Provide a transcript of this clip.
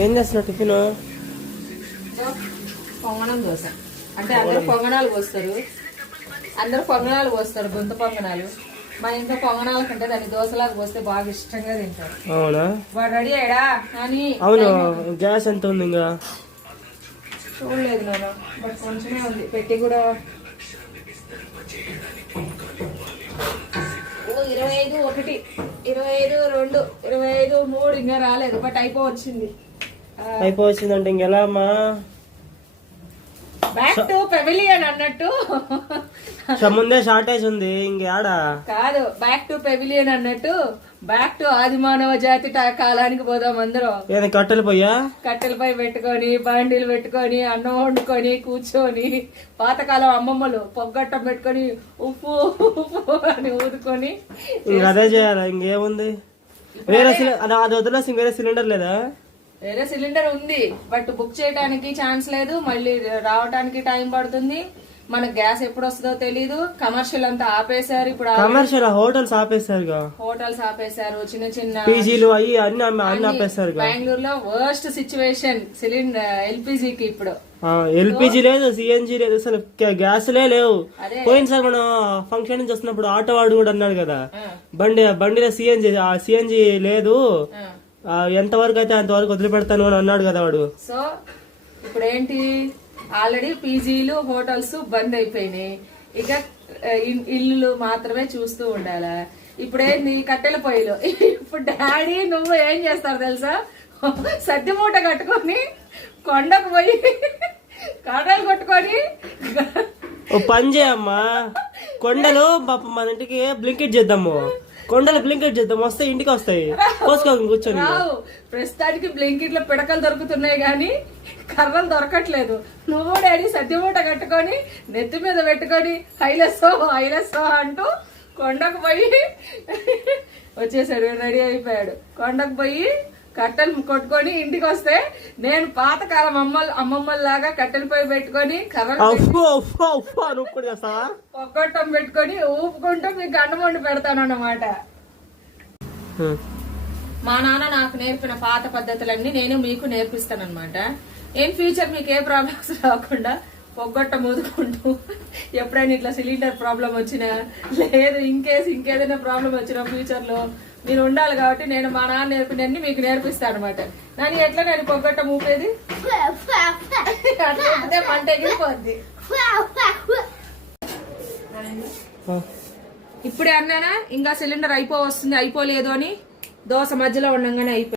ఏం చేస్తున్నావు టిఫిన్? పొంగనం దోశ. అంటే అందరూ పొంగనాలు పోస్తారు, గుంత పొంగనాలు. మా ఇంట్లో పొంగనాల కంటే దాన్ని దోశలాగా పోస్తే బాగా ఇష్టంగా తింటారు. అవునా? వాడు రెడీ అయ్యా అని. అవును. గ్యాస్ ఎంత ఉంది? ఇంకా చూడలేదు నేను, బట్ కొంచెమే ఉంది. పెట్టి కూడా 25, 1, 25, 2, 25, 3 ఇంకా రాలేదు. బట్ అయిపోవచ్చింది. అంటే ఇంకెలా అమ్మా? బ్యాక్ టు పెవిలియన్ అన్నట్టు ముందే షార్టేజ్ ఉంది ఇంకేడా కాదు. బ్యాక్ టు పెవిలియన్ అన్నట్టు బ్యాక్ టు ఆది మానవ జాతి కాలానికి పోదాం అందరం. కట్టెలపై పెట్టుకొని, బాండీలు పెట్టుకొని, అన్నం వండుకొని కూర్చొని, పాతకాలం అమ్మమ్మలు పొగ్గట్టం పెట్టుకొని ఉప్పు ఉప్పు అని ఊదుకొని అదే చేయాలి. ఇంకేముంది? అది వదిలేసి వేరే సిలిండర్ లేదా? వేరే సిలిండర్ ఉంది, బట్ బుక్ చేయడానికి ఛాన్స్ లేదు. మళ్ళీ రావడానికి టైం పడుతుంది. మనకు గ్యాస్ ఎప్పుడు వస్తుందో తెలీదు. కమర్షియల్ అంతా ఆపేశారు. ఇప్పుడు కమర్షియల్ హోటల్స్ ఆపేశారు, చిన్న చిన్న పీజీలు అయ్యి అన్ని ఆపేశారు. బెంగళూరులో వర్స్ట్ సిచ్యువేషన్ సిలిండర్ ఎల్పిజికి. ఇప్పుడు ఎల్పిజి లేదు, సిఎన్జి లేదు, అసలు గ్యాస్లే లేవు. పోయినసారి మనం ఫంక్షన్ నుంచి వస్తున్నప్పుడు ఆటో వాడు కూడా అన్నాడు కదా, బండిలో సిఎన్జి లేదు, ఎంతవరకు అయితే అంతవరకు వదిలిపెడతాను అని అన్నాడు కదా వాడు. సో ఇప్పుడు ఏంటి, ఆల్రెడీ పీజీలు హోటల్స్ బంద్ అయిపోయినాయి. ఇక ఇల్లు మాత్రమే చూస్తూ ఉండాలా. ఇప్పుడు ఏంది, కట్టెల పొయ్యిలు. ఇప్పుడు డాడీ నువ్వు ఏం చేస్తారు తెలుసా? సద్ది మూట కట్టుకొని కొండకు పోయి కట్టెలు కొట్టుకొని ఓ పని చేయమ్మా, కొండలు మన ఇంటికి బ్లింకెట్ చేద్దాము. కొండలు బ్లింకెట్ చేద్దాం, వస్తాయి, ఇంటికి వస్తాయి. కోసుకోండి కూర్చొని. ప్రస్తుతానికి బ్లింకెట్ లో పిడకలు దొరుకుతున్నాయి గానీ కర్రలు దొరకట్లేదు. నువ్వు డాడీ సద్ది మూట కట్టుకొని నెత్తి మీద పెట్టుకొని హైలెస్సో అంటూ కొండకు పోయి వచ్చేసాడు. రెడీ అయిపోయాడు. కొండకు పోయి కట్టెలు కొట్టుకొని ఇంటికి వస్తే నేను పాతకాలం అమ్మమ్మలాగా కట్టెల పొయ్యి పెట్టుకొని పొగ్గొట్టం పెట్టుకొని ఊపుకుంటూ మీకు అన్నం వండి పెడతాను అన్నమాట. మా నాన్న నాకు నేర్పిన పాత పద్ధతులన్నీ నేను మీకు నేర్పిస్తాను అనమాట. ఫ్యూచర్ మీకు ఏ ప్రాబ్లమ్స్ రాకుండా పొగ్గొట్ట మోదుకుంటూ ఎప్పుడైనా ఇట్లా సిలిండర్ ప్రాబ్లం వచ్చినా, లేదు ఇంకేదైనా ప్రాబ్లం వచ్చినా ఫ్యూచర్ లో మీరు ఉండాలి. కాబట్టి నేను మా నాన్న నేర్పినన్ని మీకు నేర్పిస్తాను అనమాట. దాన్ని ఎట్లా నేను పొగ్గొట్ట మూపేది అట్లా మంట ఎగిరిపోద్ది. ఇప్పుడే అన్నానా ఇంకా సిలిండర్ అయిపోలేదు అని, దోశ మధ్యలో ఉండగానే అయిపోయింది.